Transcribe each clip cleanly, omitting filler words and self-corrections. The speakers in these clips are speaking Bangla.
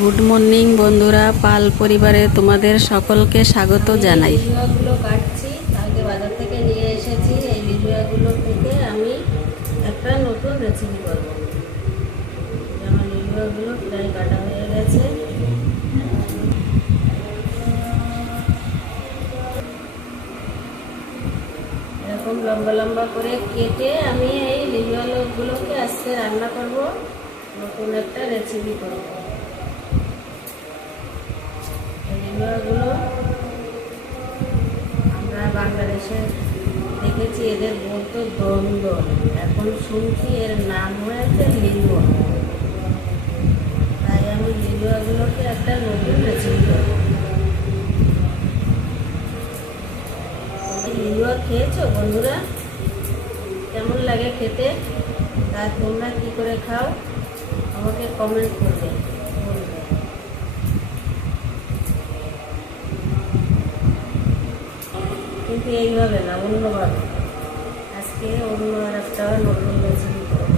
গুড মর্নিং বন্ধুরা, পাল পরিবারে তোমাদের সকলকে স্বাগত জানাই। লিলুয়াগুলো কাটছি, কালকে বাজার থেকে নিয়ে এসেছি। এই লিলুয়াগুলো থেকে আমি একটা নতুন রেসিপি করব। যেমন লিলুয়াগুলো প্রায় কাটা হয়ে গেছে। এরকম লম্বা লম্বা করে কেটে আমি এই লিলুয়াগুলোকে আজকে রান্না করব, নতুন একটা রেসিপি করব। লিলুয়াগুলো আমরা বাংলাদেশে দেখেছি, এদের বলতো দন্দল, এখন শুনছি এর নাম হয়েছে লিলুয়া। তাই আমি লিলুয়াগুলোকে একটা নতুন রেসিপি করব। লিলুয়া খেয়েছো বন্ধুরা? কেমন লাগে খেতে? তা তোমরা কি করে খাও আমাকে কমেন্ট করবে, বলবে। কিন্তু এইভাবে না, অন্যভাবে। আজকে অন্য আর একটা নতুন রেসিপি করব।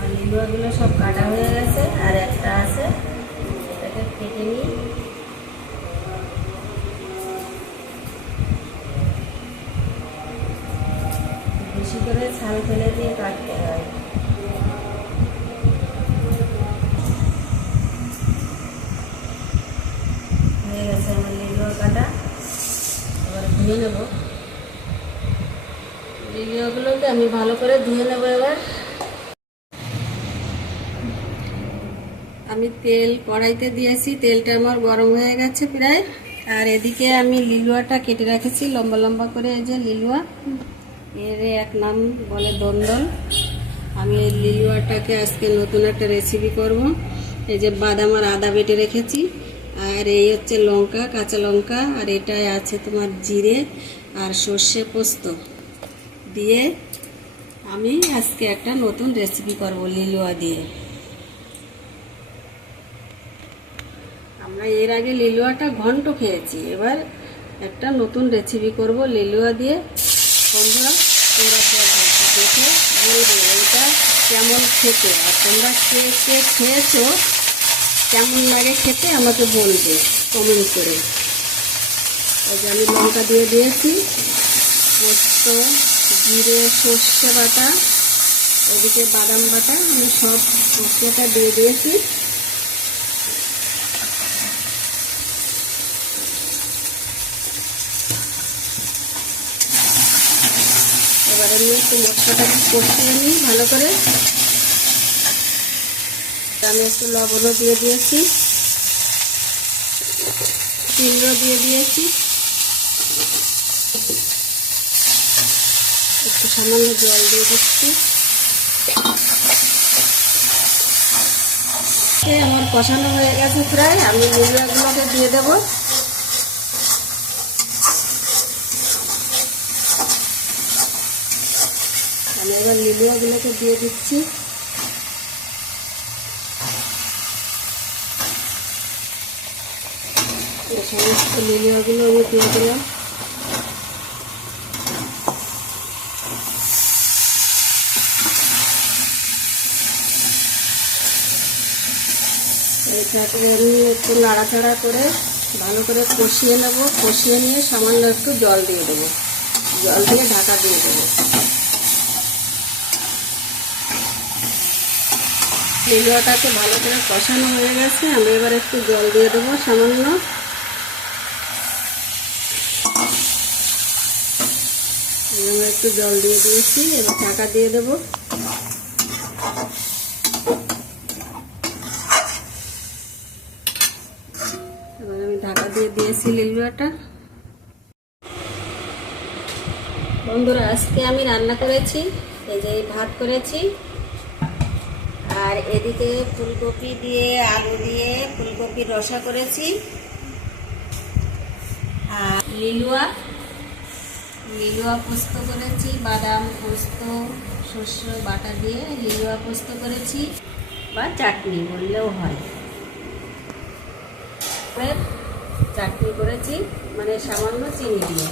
আর লিলুয়াগুলো সব কাটা হয়ে গেছে, আর একটা আছে, এটাকে কেটে নিই। বেশি করে ছাল ফেলে দিয়ে কাটতে হয়। হয়ে গেছে আমার লিলুয়া কাটা। এবার ধুয়ে নেব। লিলুয়াগুলোকে আমি ভালো করে ধুয়ে নেব। এবার আমি তেল কড়াইতে দিয়েছি, তেলটা আমার গরম হয়ে গেছে প্রায়। আর এদিকে আমি লিলুয়াটা কেটে রেখেছি লম্বা লম্বা করে। এই যে লিলুয়া, এর এক নাম বলে দন্দল। আমি এই লিলুয়াটাকে আজকে নতুন একটা রেসিপি করব। এই যে বাদাম আর আদা বেটে রেখেছি, আর এই হচ্ছে লঙ্কা, কাঁচা লঙ্কা, আর এটাই আছে তোমার জিরে আর সর্ষে পোস্ত দিয়ে আমি আজকে একটা নতুন রেসিপি করব লিলুয়া দিয়ে। আমরা এর আগে লিলুয়াটা ঘন্ট খেয়েছি, এবার একটা নতুন রেসিপি করব লিলুয়া দিয়ে। বন্ধুরা তোমরা দেখে বলবে এটা কেমন খেতে, আর তোমরা কে কে খেয়েছো, কেমন লাগে খেতে আমাকে বলবে কমেন্ট করে। এই যে আমি লঙ্কা দিয়ে দিয়েছি, পোস্ত, জিরে, সর্ষে বাটা, এদিকে বাদাম বাটা, আমি সব মশলাটা দিয়ে দিয়েছি। এবারে আমি একটু মশলাটাকে কষিয়ে নিই ভালো করে। আমি একটু লবণও দিয়ে দিয়েছি, চিংড়িও দিয়ে দিয়েছি, একটু সামান্য জল দিয়ে দিচ্ছি। আমার কষানো হয়ে গেছে প্রায়, আমি লিলুয়াগুলোকে দিয়ে দেবো। আমি এবার লিলুয়াগুলোকে দিয়ে দিচ্ছি। সমস্ত লিলুয়াগুলো আমি দিয়ে দিলাম। এটাকে আমি একটু নাড়াচাড়া করে ভালো করে কষিয়ে নেব। কষিয়ে নিয়ে সামান্য একটু জল দিয়ে দেবো, জল দিয়ে ঢাকা দিয়ে দেবো। লিলুয়াটাকে ভালো করে কষানো হয়ে গেছে, আমি এবার একটু জল দিয়ে দেবো সামান্য। একটু জল দিয়ে দিয়েছি, এবার ঢাকা দিয়ে দেবো। এবার আমি ঢাকা দিয়ে দিয়েছি লিলুয়াটা। বন্ধুরা আজকে আমি রান্না করেছি, এই যে ভাত করেছি, আর এদিকে ফুলকপি দিয়ে আলু দিয়ে ফুলকপির রসা করেছি, আর লিলুয়া পোস্ত করেছি, বাদাম পোস্ত সর্ষে বাটা দিয়ে লিলুয়া পোস্ত করেছি, বা চাটনি বললেও হয়। চাটনি করেছি, মানে সামান্য চিনি দিয়ে।